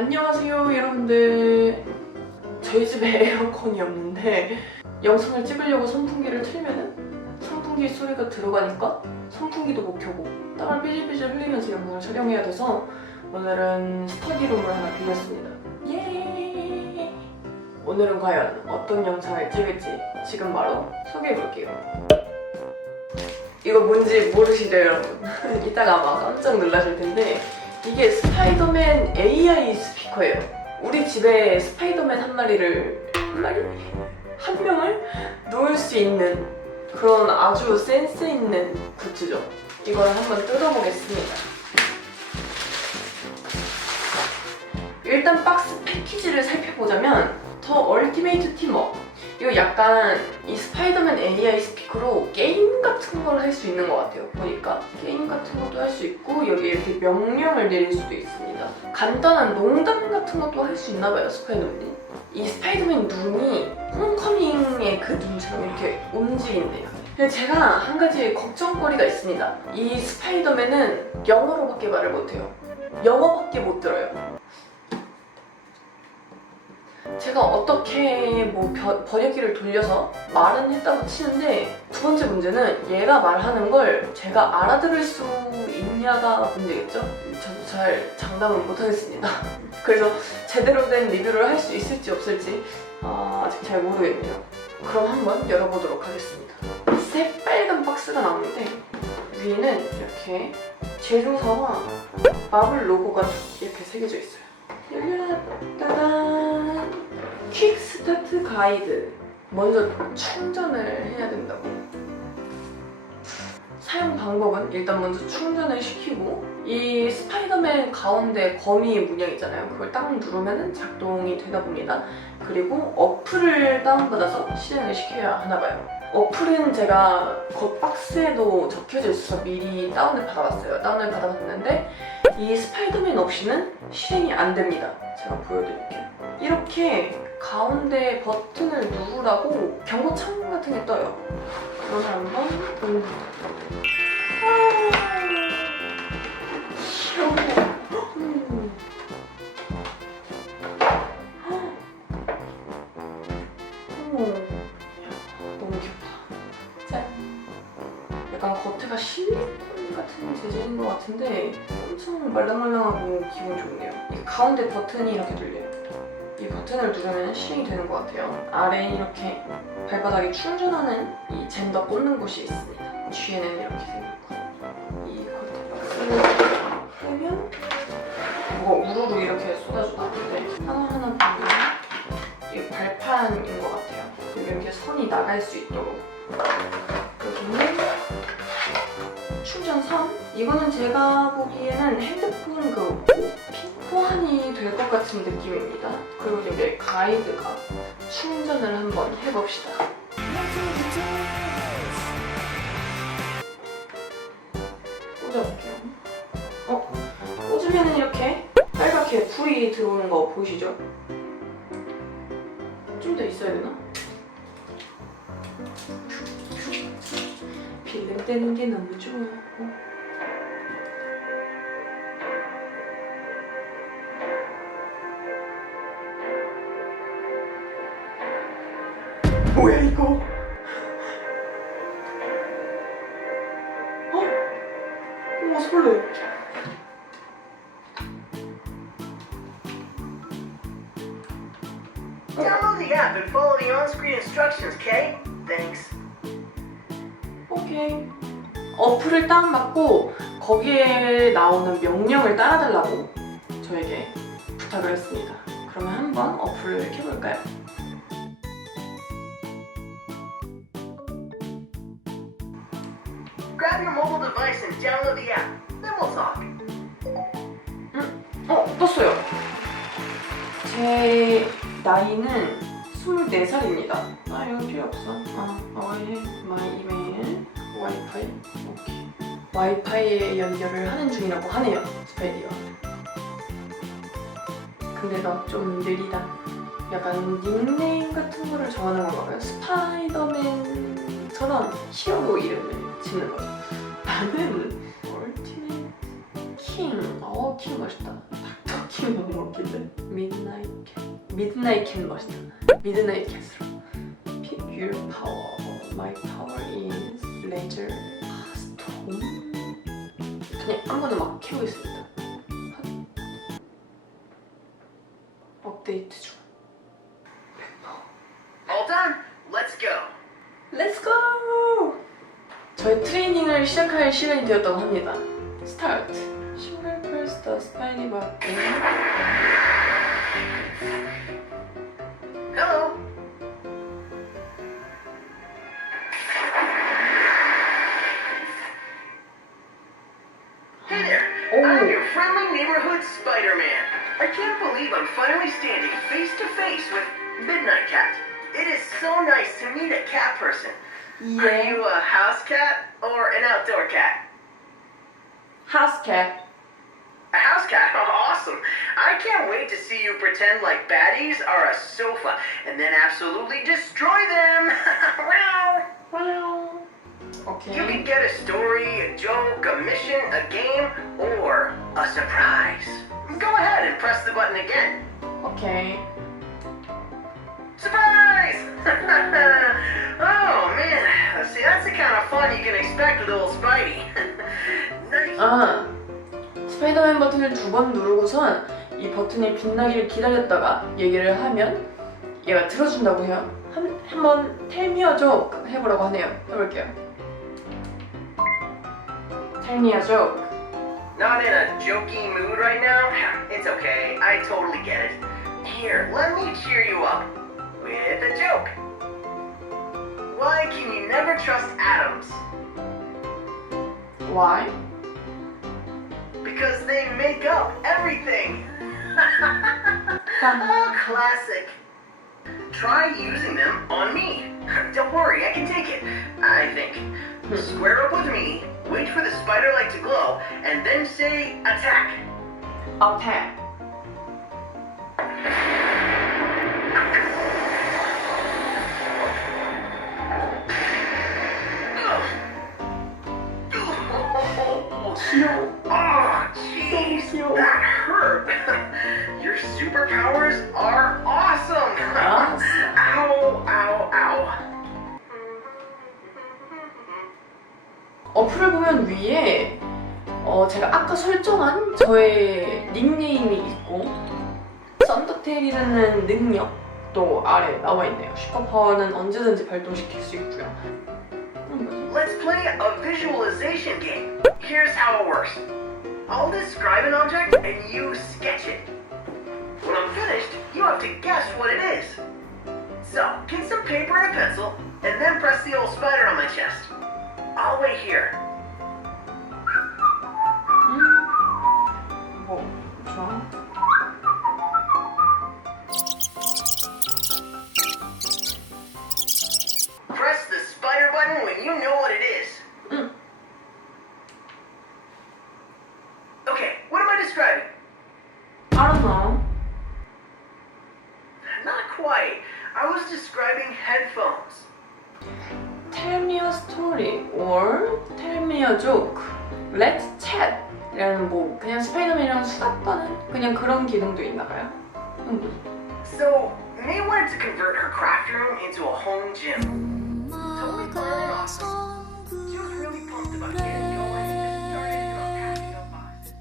안녕하세요 여러분들. 저희 집에 에어컨이 없는데 영상을 찍으려고 선풍기를 틀면은 선풍기 소리가 들어가니까 선풍기도 못 켜고 땀을 삐질삐질 흘리면서 영상을 촬영해야 돼서 오늘은 스터디룸을 하나 빌렸습니다. 예 오늘은 과연 어떤 영상을 찍을지 지금 바로 소개해볼게요. 이거 뭔지 모르시죠 여러분? 이따가 아마 깜짝 놀라실 텐데 이게 스파이더맨 AI 스피커예요. 우리 집에 스파이더맨 한 마리를 한 마리? 한 명을 놓을 수 있는 그런 아주 센스 있는 굿즈죠. 이걸 한번 뜯어보겠습니다. 일단 박스 패키지를 살펴보자면 더 얼티메이트 팀워 이거 약간 이 스파이더맨 AI 스피커 로 게임 같은 걸 할 수 있는 것 같아요. 보니까 게임 같은 것도 할 수 있고 여기 이렇게 명령을 내릴 수도 있습니다. 간단한 농담 같은 것도 할 수 있나 봐요. 스파이더맨이. 이 스파이더맨 눈이 홈커밍의 그 눈처럼 이렇게 움직인대요. 제가 한 가지 걱정거리가 있습니다. 이 스파이더맨은 영어로밖에 말을 못해요. 영어밖에 못 들어요. 제가 어떻게 뭐 벼- 번역기를 돌려서 말은 했다고 치는데 두 번째 문제는 얘가 말하는 걸 제가 알아들을 수 있냐가 문제겠죠? 저도 잘 장담은 못하겠습니다. 그래서 제대로 된 리뷰를 할 수 있을지 없을지 아, 아직 잘 모르겠네요. 그럼 한번 열어보도록 하겠습니다. 새빨간 박스가 나오는데 위에는 이렇게 제조사와 마블 로고가 이렇게 새겨져 있어요. 열려라 따단 퀵스타트 가이드. 먼저 충전을 해야 된다고. 사용 방법은 일단 먼저 충전을 시키고 이 스파이더맨 가운데 거미 문양 있잖아요. 그걸 딱 누르면 작동이 되다 봅니다. 그리고 어플을 다운받아서 실행을 시켜야 하나 봐요. 어플은 제가 겉 박스에도 적혀져 있어서 미리 다운을 받아봤어요. 다운을 받아봤는데 이 스파이더맨 없이는 실행이 안 됩니다. 제가 보여드릴게요. 이렇게 가운데 버튼을 누르라고 경고창 같은 게 떠요. 그걸 한번 음. 귀여워. 음. 어머. 야, 너무 귀엽다. 짠. 약간 겉에가 실리콘 같은 재질인 것 같은데 엄청 말랑말랑하고 기분 좋네요. 이 가운데 버튼이 이렇게 돌려요. 이 버튼을 누르면 실행이 되는 것 같아요. 아래에 이렇게 발바닥에 충전하는 이 젠더 꽂는 곳이 있습니다. 뒤에는 이렇게 생겼고 이 겉에 박스를 빼면 뭐가 우르르 이렇게 쏟아져 나오는데 하나하나 보면 이게 발판인 것 같아요. 이렇게 선이 나갈 수 있도록 여기는 충전선 이거는 제가 보기에는 핸드폰 그핀 호환이 될 것 같은 느낌입니다 그리고 이게 가이드가 충전을 한번 해봅시다 꽂아볼게요 어? 꽂으면 이렇게 빨갛게 불이 들어오는 거 보이시죠? 좀 더 있어야 되나? 필름 떼는 게 너무 좋아. 뭐야 이거? 어? 어머 설레. Download the app and follow the on-screen instructions, Kay? Thanks. 오케이. 어플을 다운받고 거기에 나오는 명령을 따라달라고 저에게 부탁을 했습니다. 그러면 한번 어플을 켜볼까요? Grab your mobile device and download the app. Then we'll talk. 어, 떴어요. 제 나이는 24살입니다. 아, 이건 필요 없어. 아, 어이, 마이 이메일, 와이파이, 오케이. 와이파이에 연결을 하는 중이라고 하네요, 스파이디가. 근데 너좀 느리다. 약간 닉네임 같은 거를 정하는 건가 봐요. 스파이더맨처럼 히어로 이름을 거예요. 나는 얼티메이트 킹. 어, 킹 멋있다. 닥터 킹 너무 웃긴데. 미드나잇 캣 멋있다. 미드나잇 캣으로. Pick your power. My power is laser. 아, 스톰. 그냥 아무거나 막 키우고 있습니다. 업데이트 중. 3월 실현이 되었다고 합니다. 스타트! 싱글 Hello! Hey there! Oh. I'm your friendly neighborhood Spider-Man. I can't believe I'm finally standing face to face with Midnight Cat. It is so nice to meet a cat person. Yeah. Are you a house cat or an outdoor cat? House cat. A house cat? Awesome. I can't wait to see you pretend like baddies are a sofa and then absolutely destroy them. wow. Wow. Okay. You can get a story, a joke, a mission, a game, or a surprise. Go ahead and press the button again. Okay. See that's the kind of fun you can expect with old Spidey. 아. 스파이더맨 버튼을 두 번 누르고선 이 버튼이 빛나기를 기다렸다가 얘기를 하면 얘가 들어준다고 해요. 한, 한번 텔미어족 해보라고 하네요. 해볼게요. 텔미어족. Not in a jokey mood right now? It's okay, I totally get it. Here, let me cheer you up with a joke. Why can you never trust atoms? Why? Because they make up everything. oh, classic. Try using them on me. Don't worry, I can take it. I think. Hmm. Square up with me, wait for the spider light to glow, and then say attack. Attack. 보면 위에 어, 제가 아까 설정한 저의 닉네임이 있고 썬더테일이라는 능력도 아래 나와 있네요. 슈퍼파워는 언제든지 발동시킬 수 있고요. 음? Let's play a visualization game. Here's how it works. I'll describe an object and you sketch it. When I'm finished, you have to guess what it is. So, get some paper and a pencil, and then press the old spider on my chest. I'll wait here. Press the spider button when you know what it is. Mm. Okay, what am I describing? Audible. Not quite. I was describing headphones. Tell me a story or tell me a joke. Let's chat. 이라는 뭐 그냥 스파이더맨이랑 수다 떠는 그냥 그런 기능도 있나 봐요. 음? So, May wanted to convert her craft room into a home gym. Totally fine and awesome. She was really pumped about getting going and started know, packing up boxes.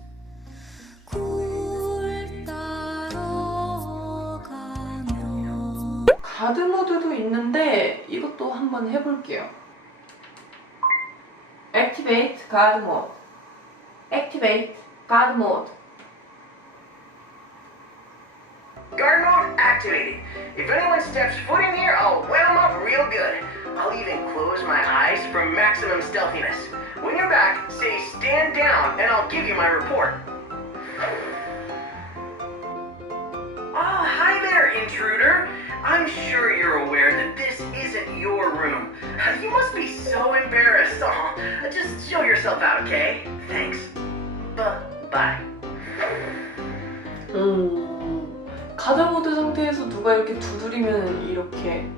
가드 모드도 있는데 이것도 한번 해볼게요. Activate guard mode. Activate guard mode. Guard mode activated. If anyone steps foot in here, I'll wet 'em up real good. I'll even close my eyes for maximum stealthiness. When you're back, say stand down and I'll give you my report. Oh, hi there, intruder. I'm sure you're aware that this isn't your room. You must be so embarrassed. Aw, just show yourself out, okay? Thanks. Bye. 오. 가드 모드 상태에서 누가 이렇게 두드리면 이렇게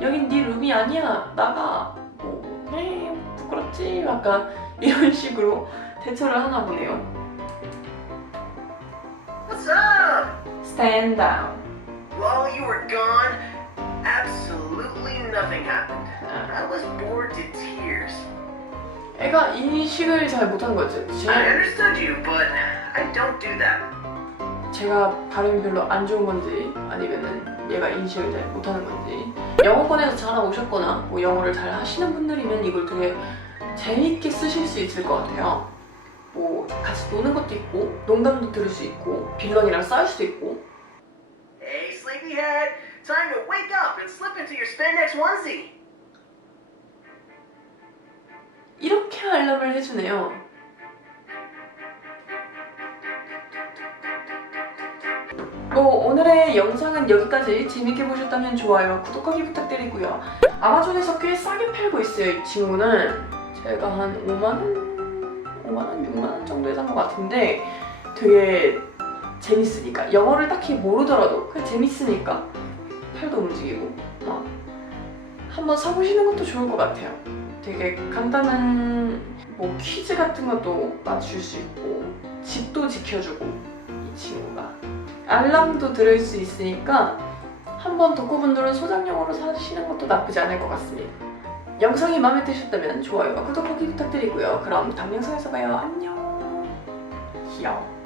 여긴 네 룸이 아니야 나가 뭐 에이 부끄럽지 약간 이런 식으로 대처를 하나 보네요. What's up? Stand down. While you were gone, absolutely nothing happened. I was bored to tears. 애가 인식을 잘 못하는 거죠. I 제, understood you, but I don't do that. 제가 발음이 별로 안 좋은 건지 아니면은 얘가 인식을 잘 못하는 건지 영어권에서 자라 오셨거나 뭐 영어를 잘 하시는 분들이면 이걸 되게 재미있게 쓰실 수 있을 것 같아요. 뭐 같이 노는 것도 있고 농담도 들을 수 있고 빌런이랑 싸울 수도 있고 Hey, sleepyhead, time to wake up and slip into your spandex onesie. 이렇게 알람을 해주네요. 뭐 오늘의 영상은 여기까지 재밌게 보셨다면 좋아요, 구독하기 부탁드리고요. 아마존에서 꽤 싸게 팔고 있어요. 이 친구는 제가 한 5만 원, 5만 원, 6만 원 정도에 산 것 같은데 되게 재밌으니까 영어를 딱히 모르더라도 그냥 재밌으니까 팔도 움직이고 막 한번 사보시는 것도 좋을 것 같아요. 되게 간단한 뭐 퀴즈 같은 것도 맞출 수 있고 집도 지켜주고 이 친구가 알람도 들을 수 있으니까 한번 덕후분들은 소장용으로 사시는 것도 나쁘지 않을 것 같습니다. 영상이 마음에 드셨다면 좋아요와 구독 하기 부탁드리고요. 그럼 다음 영상에서 봐요. 안녕. 귀여워.